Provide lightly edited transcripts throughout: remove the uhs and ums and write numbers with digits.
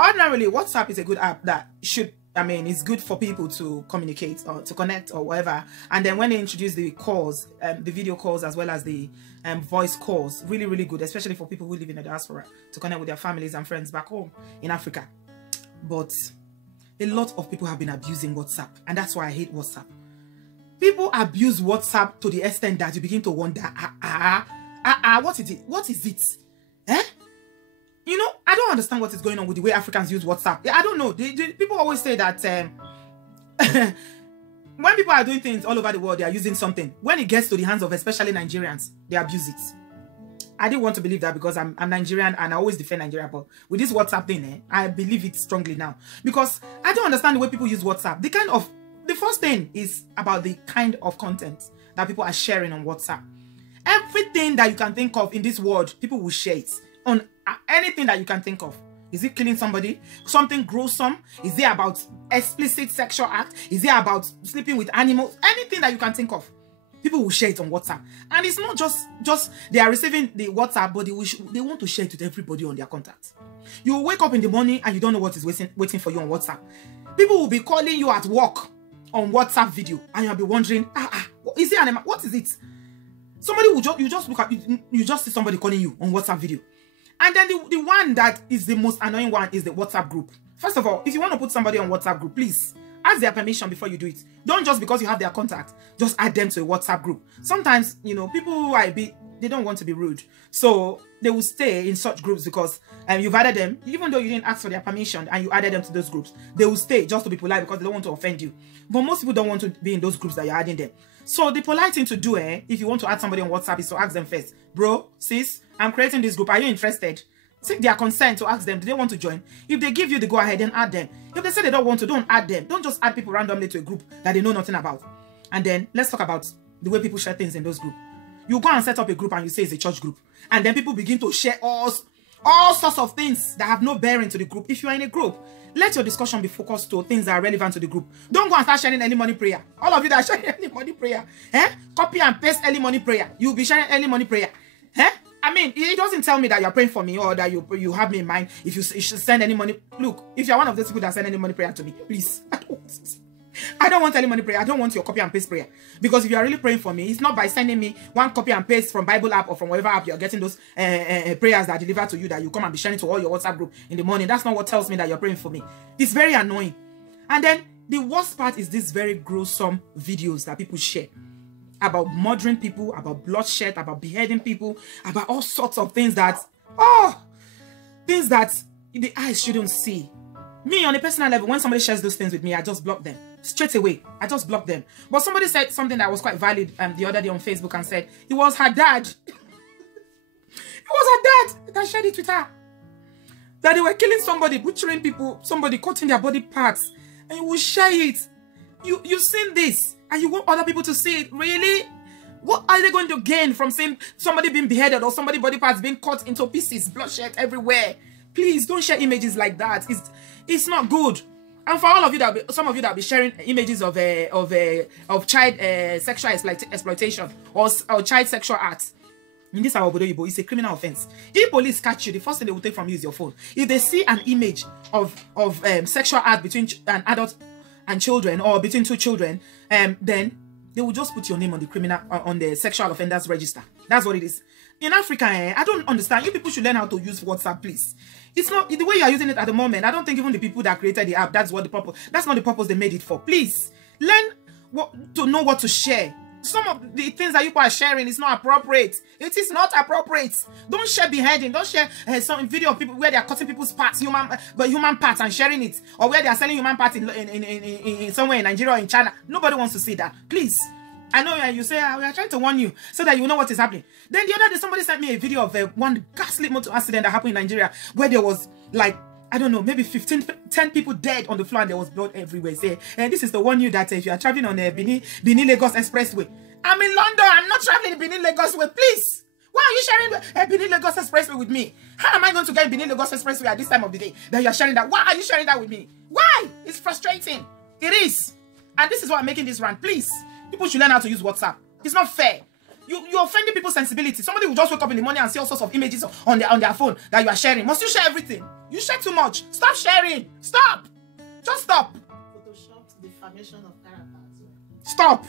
Ordinarily, WhatsApp is a good app that should, I mean, it's good for people to communicate or to connect or whatever. And then when they introduce the calls, the video calls as well as the voice calls, really, really good, especially for people who live in the diaspora to connect with their families and friends back home in Africa. But a lot of people have been abusing WhatsApp, and that's why I hate WhatsApp. People abuse WhatsApp to the extent that you begin to wonder, what is it? What is it? Eh? You know, I don't understand what is going on with the way Africans use WhatsApp. I don't know. People always say that when people are doing things all over the world, they are using something. When it gets to the hands of especially Nigerians, they abuse it. I didn't want to believe that because I'm Nigerian and I always defend Nigeria. But with this WhatsApp thing, I believe it strongly now. Because I don't understand the way people use WhatsApp. The first thing is about the kind of content that people are sharing on WhatsApp. Everything that you can think of in this world, people will share it on anything that you can think of. Is it killing somebody? Something gruesome? Is it about explicit sexual act? Is it about sleeping with animals? Anything that you can think of, people will share it on WhatsApp. And it's not just they are receiving the WhatsApp, but they want to share it with everybody on their contacts. You will wake up in the morning and you don't know what is waiting for you on WhatsApp. People will be calling you at work on WhatsApp video, and you'll be wondering, is it what is it? Somebody will you just look at you just see somebody calling you on WhatsApp video. And then the one that is the most annoying one is the WhatsApp group. First of all, if you want to put somebody on WhatsApp group, please ask their permission before you do it. Don't just because you have their contact, just add them to a WhatsApp group. Sometimes, you know, people who are they don't want to be rude. So they will stay in such groups because you've added them, even though you didn't ask for their permission and you added them to those groups. They will stay just to be polite because they don't want to offend you. But most people don't want to be in those groups that you're adding them. So the polite thing to do, if you want to add somebody on WhatsApp, is to ask them first. Bro, sis, I'm creating this group. Are you interested? Seek their consent to ask them, do they want to join? If they give you the go-ahead, then add them. If they say they don't want to, don't add them. Don't just add people randomly to a group that they know nothing about. And then let's talk about the way people share things in those groups. You go and set up a group and you say it's a church group. And then people begin to share all sorts of things that have no bearing to the group. If you are in a group, let your discussion be focused to things that are relevant to the group. Don't go and start sharing early morning prayer. All of you that are sharing early morning prayer, copy and paste early morning prayer. You'll be sharing early morning prayer. I mean, it doesn't tell me that you're praying for me or that you have me in mind. If you should send any money, look, if you're one of those people that send any money prayer to me, please, I don't want any money prayer. I don't want your copy and paste prayer. Because if you are really praying for me, it's not by sending me one copy and paste from Bible app or from whatever app you're getting those prayers that are delivered to you that you come and be sharing to all your WhatsApp group in the morning. That's not what tells me that you're praying for me. It's very annoying. And then the worst part is these very gruesome videos that people share about murdering people, about bloodshed, about beheading people, about all sorts of things that, things that the eyes shouldn't see. Me, on a personal level, when somebody shares those things with me, I just block them. Straight away, I just block them. But somebody said something that was quite valid the other day on Facebook and said, it was her dad. It was her dad that shared it with her. That they were killing somebody, butchering people, somebody cutting their body parts. And you will share it. You've seen this. And you want other people to see it. Really? What are they going to gain from seeing somebody being beheaded or somebody's body parts being cut into pieces, bloodshed everywhere? Please don't share images like that. It's not good. And for all of you some of you that be sharing images of child sexual exploitation or child sexual acts, in this our Obodo, it's a criminal offense. If police catch you, the first thing they will take from you is your phone. If they see an image of sexual act between an adult and children or between two children, then they will just put your name on the sexual offenders register. That's what it is. In Africa, I don't understand. You people should learn how to use WhatsApp, please. It's not the way you are using it at the moment. I don't think even the people that created the app, that's not the purpose they made it for. Please learn to know what to share. Some of the things that you are sharing is not appropriate. It is not appropriate. Don't share beheading. Don't share some video of people where they are cutting people's parts, human parts, and sharing it, or where they are selling human parts in somewhere in Nigeria or in China. Nobody wants to see that. Please. I know you say, we are trying to warn you so that you know what is happening. Then the other day, somebody sent me a video of one ghastly motor accident that happened in Nigeria where there was like, I don't know, maybe 10 people dead on the floor and there was blood everywhere. Say, and this is the one you that if you are traveling on the Benin Lagos Expressway. I'm in London. I'm not traveling the Benin Lagos way. Please. Why are you sharing a Benin Lagos Expressway with me? How am I going to get Benin Lagos Expressway at this time of the day that you are sharing that? Why are you sharing that with me? Why? It's frustrating. It is. And this is why I'm making this rant. Please. People should learn how to use WhatsApp. It's not fair. You're offending people's sensibility. Somebody will just wake up in the morning and see all sorts of images on their phone that you are sharing. Must you share everything? You share too much. Stop sharing. Stop. Just stop. Photoshopped defamation of character as well. Stop.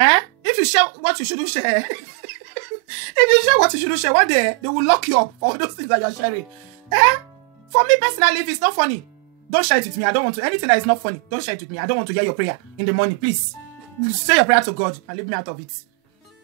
Eh? If you share what you shouldn't share, if you share what you shouldn't share, one day they will lock you up for all those things that you're sharing. Eh? For me personally, if it's not funny, don't share it with me. I don't want to. Anything that is not funny, don't share it with me. I don't want to hear your prayer in the morning. Please. Say your prayer to God and leave me out of it.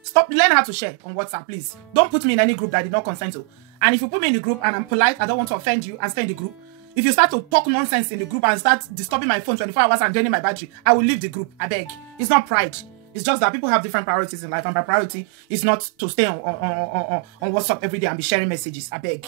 Stop. Learn how to share on WhatsApp, please. Don't put me in any group that I did not consent to. And if you put me in the group and I'm polite, I don't want to offend you and stay in the group. If you start to talk nonsense in the group and start disturbing my phone 24 hours and draining my battery, I will leave the group. I beg. It's not pride. It's just that people have different priorities in life, and my priority is not to stay on WhatsApp every day and be sharing messages. I beg.